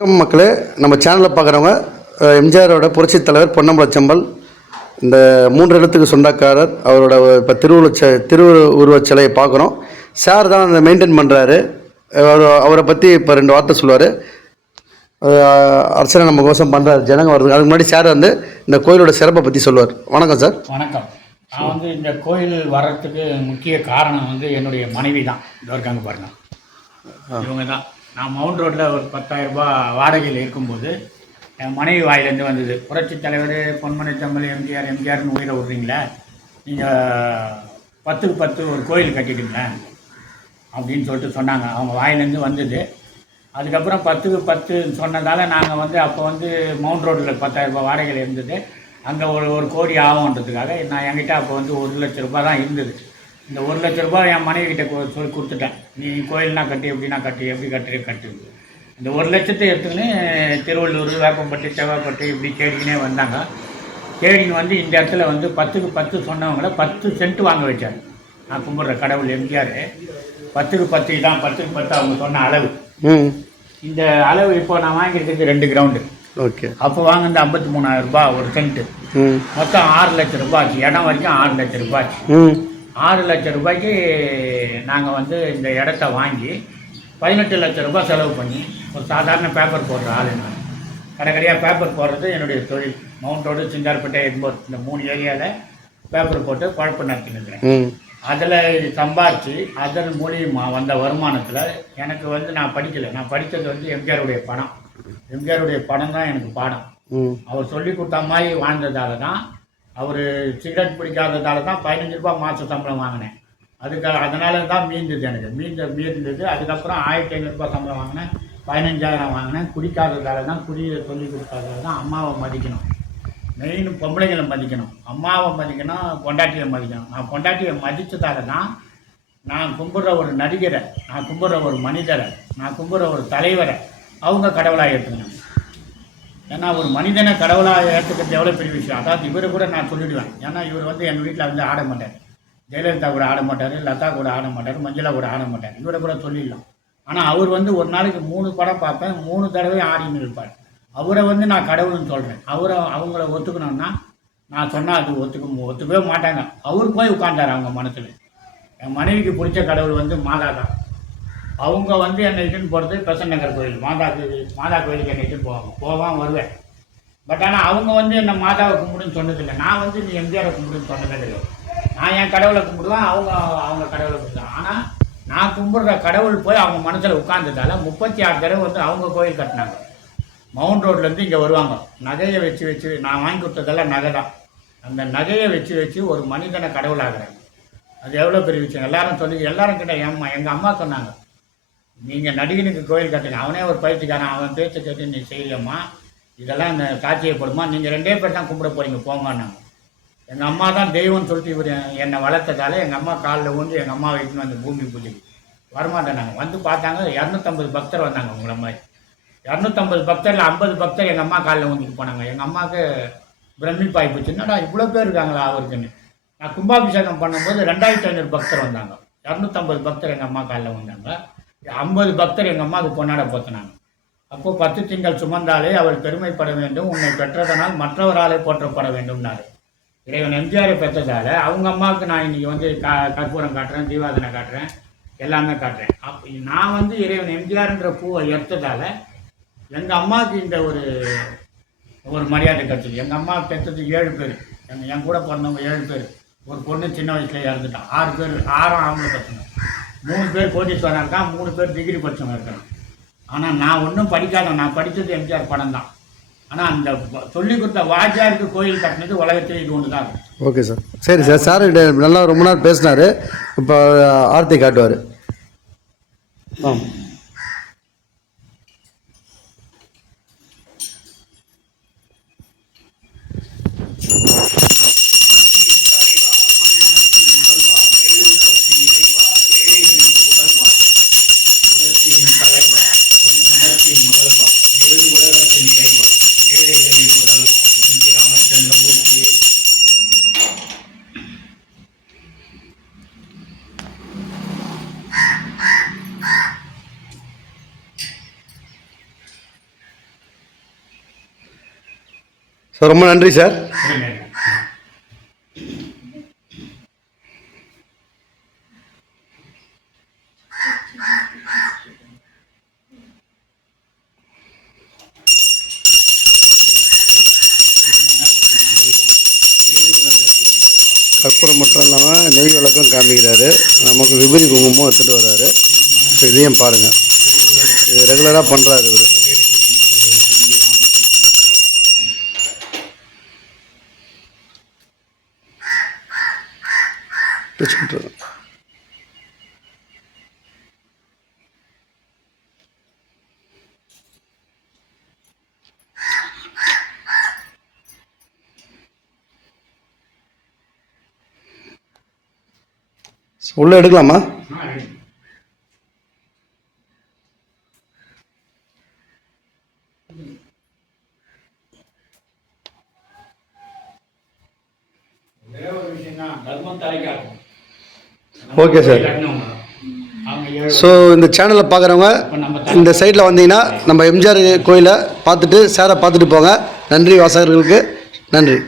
வணக்கம் மக்களே, நம்ம சேனலில் பார்க்குறவங்க எம்ஜிஆரோட புரட்சித் தலைவர் பொன்னம்பலச்செம்மல் இந்த 3 எழுத்துக்கு சொந்தக்காரர். அவரோட இப்போ திருவுருவச் சிலையை பார்க்குறோம். சார் தான் அதை மெயின்டைன் பண்ணுறாரு. அவரை பற்றி இப்போ 2 வார்த்தை சொல்லுவார். அரசனை நம்ம கோசம் பண்ணுறாரு, ஜனங்க வருது. அதுக்கு முன்னாடி சார் வந்து இந்த கோயிலோட சிறப்பை பற்றி சொல்லுவார். வணக்கம் சார். வணக்கம். நான் வந்து இந்த கோயில் வர்றதுக்கு முக்கிய காரணம் வந்து என்னுடைய மனைவி தான். இது இருக்காங்க பாருங்கள், இவங்க தான். நான் மவுண்ட் ரோட்டில் ஒரு 10,000 ரூபாய் வாடகையில் இருக்கும்போது என் மனைவி வாயிலேருந்து வந்தது, புரட்சித் தலைவர் பொன்மனச்செம்மல் எம்ஜிஆர்னு உயிரை விட்றீங்களே, நீங்கள் 10க்கு 10 ஒரு கோயில் கட்டிடுங்களேன் அப்படின்னு சொல்லிட்டு சொன்னாங்க. அவங்க வாயிலேருந்து வந்தது. அதுக்கப்புறம் 10க்கு 10 சொன்னதால் நாங்கள் வந்து அப்போ வந்து மவுண்ட் ரோட்டில் 10,000 ரூபாய் வாடகையில் இருந்தது. அங்கே ஒரு கோடி ஆகுன்றதுக்காக நான் என்கிட்ட அப்போ வந்து 1,00,000 ரூபாய் தான் இருந்தது. இந்த 1,00,000 ரூபாய் என் மனைவி கிட்ட சொல்லி கொடுத்துட்டேன். நீ கோயில்னா கட்டி எப்படின்னா கட்டி, எப்படி கட்டு. இந்த 1,00,000 எடுத்துக்கின்னு திருவள்ளூர், வேப்பம்பட்டி, செவ்வாப்பட்டி இப்படி தேடிக்கினே வந்தாங்க. தேடின்னு வந்து இந்த இடத்துல வந்து 10க்கு 10 சொன்னவங்கள 10 சென்ட் வாங்க வச்சார். நான் கும்பிட்ற கடவுள் எம்ஜிஆர் 10க்கு 10 தான், 10க்கு 10 அவங்க சொன்ன அளவு. இந்த அளவு இப்போ நான் வாங்கியிருக்கிறது 2 கிரவுண்டு. ஓகே. அப்போ வாங்கினது 53,000 ரூபாய் ஒரு சென்ட்டு. மொத்தம் 6,00,000 ரூபாய் ஆச்சு. இடம் வரைக்கும் 6,00,000 ரூபாய் ஆச்சு. 6,00,000 ரூபாய்க்கு நாங்கள் வந்து இந்த இடத்த வாங்கி 18,00,000 ரூபாய் செலவு பண்ணி ஒரு சாதாரண பேப்பர் போடுற ஆள். நான் கடைக்கடையாக பேப்பர் போடுறது என்னுடைய தொழில். மவுண்ட் ரோடு, சிந்தார்பேட்டை, எக்மோர் இந்த 3 ஏரியாவில் பேப்பர் போட்டு குழப்பம் நடத்தினுக்கிறேன். அதில் சம்பாரித்து அதன் மூலியமாக வந்த வருமானத்தில் எனக்கு வந்து நான் படிக்கலை. நான் படித்தது வந்து எம்ஜிஆருடைய பணம். எம்ஜிஆருடைய பணம் தான் எனக்கு பாடம். அவர் சொல்லி கொடுத்த மாதிரி வாழ்ந்ததால தான், அவர் சிகரெட் பிடிக்காததால தான் 15 ரூபாய் மாத சம்பளம் வாங்கினேன். அதனால தான் மீந்தது. அதுக்கப்புறம் 1,500 ரூபாய் சம்பளம் வாங்கினேன், 15,000 வாங்கினேன். குடிக்காததால தான், குடியை சொல்லி கொடுக்காததால தான். அம்மாவை மதிக்கணும், மெயின் பொம்பளைங்களை மதிக்கணும், அம்மாவை மதிக்கணும், பொண்டாட்டியை மதிக்கணும். நான் பொண்டாட்டியை மதித்ததால தான் நான் கும்பிட்ற ஒரு நடிகரை, நான் கும்பிட்ற ஒரு மனிதரை, நான் கும்பிட்ற ஒரு தலைவரை அவங்க கடவுளாக ஏற்றுக்கணும். ஏன்னா ஒரு மனிதனை கடவுளாக ஏற்றுக்கிறது எவ்வளோ பெரிய விஷயம். அதாவது இவரை கூட நான் சொல்லிவிடுவேன். ஏன்னா இவர் வந்து எங்கள் வீட்டில் வந்து ஆட மாட்டார். ஜெயலலிதா கூட ஆட மாட்டார், லதா கூட ஆட மாட்டார், மஞ்சளா கூட ஆட மாட்டார். இவரை கூட சொல்லிடலாம். ஆனால் அவர் வந்து ஒரு நாளைக்கு 3 படம் பார்ப்பேன், 3 தடவை ஆடின்னு இருப்பார். அவரை வந்து நான் கடவுள்னு சொல்கிறேன். அவங்கள ஒத்துக்கணும்னா நான் சொன்னால் அது ஒத்துக்கவே மாட்டாங்க. அவர் போய் உட்கார்ந்தார் அவங்க மனசில். என் மனைவிக்கு பிடிச்ச கடவுள் வந்து மாதா தான். அவங்க வந்து என்னை இட்டுன்னு போகிறது பெசன்ட் நகர் கோயில், மாதா கோயிலுக்கு என்னை இட்டுன்னு போவான் வருவேன். பட் ஆனால் அவங்க வந்து என்னை மாதாவை கும்பிடுன்னு சொன்னதில்லை. நான் வந்து நீ எம்ஜிஆரை கும்பிடுன்னு சொன்னதே கிடையாது. நான் என் கடவுளை கும்பிடுவேன், அவங்க கடவுளை கும்பிடுவேன். ஆனால் நான் கும்பிட்ற கடவுள் போய் அவங்க மனசில் உட்கார்ந்ததால 36 தடவை வந்து அவங்க கோயில் கட்டினாங்க. மவுண்ட் ரோட்லேருந்து இங்கே வருவாங்க. நகையை வச்சு நான் வாங்கி கொடுத்ததெல்லாம் நகை தான். அந்த நகையை வச்சு ஒரு மனிதனை கடவுளாகிறாங்க. அது எவ்வளோ பெரிய விஷயம். எல்லாரும் கிட்ட எங்கள் அம்மா சொன்னாங்க, நீங்கள் நடிகனுக்கு கோயில் கட்டுங்க, அவனே ஒரு பயிற்சிக்காரன், அவன் பேச்சை கேட்டு நீ செய்யலையம்மா, இதெல்லாம் இந்த சாட்சியப்படுமா, நீங்கள் 2 பேர் தான் கும்பிட போகிறீங்க போங்கன்னாங்க. எங்கள் அம்மா தான் தெய்வம்னு சொல்லிட்டு இவர் என்னை வளர்த்ததால எங்கள் அம்மா காலில் ஊன்றி எங்கள் அம்மாவை இட்டுன்னு வந்து பூமி பூஜைக்கு வரமாட்டேன். நாங்கள் வந்து பார்த்தாங்க, 250 பக்தர் வந்தாங்க. உங்களை மாதிரி 250 பக்தரில் 50 பக்தர் எங்கள் அம்மா காலில் ஊந்திட்டு போனாங்க. எங்கள் அம்மாவுக்கு பிரமிப்பாகி போச்சு, என்னடா இவ்வளோ பேர் இருக்காங்களா அவருக்குன்னு. நான் கும்பாபிஷேகம் பண்ணும்போது 2,500 பக்தர் வந்தாங்க. 250 பக்தர் எங்கள் அம்மா காலில் வந்தாங்க. 50 பக்தர் எங்கள் அம்மாவுக்கு பொன்னாட போத்தினாங்க. அப்போது 10 திங்கள் சுமந்தாலே அவள் பெருமைப்பட வேண்டும், உன்னை பெற்றதனால் மற்றவராலே போற்றப்பட வேண்டும்னாரு. இறைவன் எம்ஜிஆரை பெற்றதால் அவங்க அம்மாவுக்கு நான் இன்றைக்கி வந்து கற்பூரம் காட்டுறேன், தீபாதனை காட்டுறேன், எல்லாமே காட்டுறேன். நான் வந்து இறைவன் எம்ஜிஆர்ன்ற பூவை எடுத்ததால் எங்கள் அம்மாவுக்கு இந்த ஒரு மரியாதை கிடைச்சிது. எங்கள் அம்மா பெற்றது 7 பேர். என் கூட பிறந்தவங்க 7 பேர். ஒரு பொண்ணு சின்ன வயசுல இறந்துட்டான். 6 பேர், 6 ஆம்பளை பசங்க, 3 பேர் கோடீஸ்வரன் இருக்கான், 3 பேர் டிகிரி படித்தவங்க இருக்கான். ஆனால் நான் ஒன்றும் படிக்காத, நான் படித்தது எம்ஜிஆர் படம் தான். ஆனால் அந்த சொல்லிக் கொடுத்த வாஜியாருக்கு கோயில் கட்டினது உலகத்தில் இது ஒன்று தான். Okay sir. சரி சார். சார் நல்லா ரொம்ப நேரம் பேசினார். இப்போ ஆர்த்தி காட்டுவார். ஸோ ரொம்ப நன்றி சார். சரிங்க. கற்பூரம் மட்டும் இல்லாமல் நெய் விளக்கும் காமிக்கிறாரு. நமக்கு விபூதி குங்குமம் எடுத்துகிட்டு வர்றாரு. ஸோ இதையும் பாருங்கள், இது ரெகுலராக பண்ணுறாரு இவர். உள்ளே எடுக்கலாமா? Okay sir. ஸோ இந்த சேனலை பார்க்குறவங்க இந்த சைடில் வந்தீங்கன்னா நம்ம எம்ஜிஆர் கோயிலை பார்த்துட்டு சாரை பார்த்துட்டு போங்க. நன்றி வாசகர்களுக்கு, நன்றி.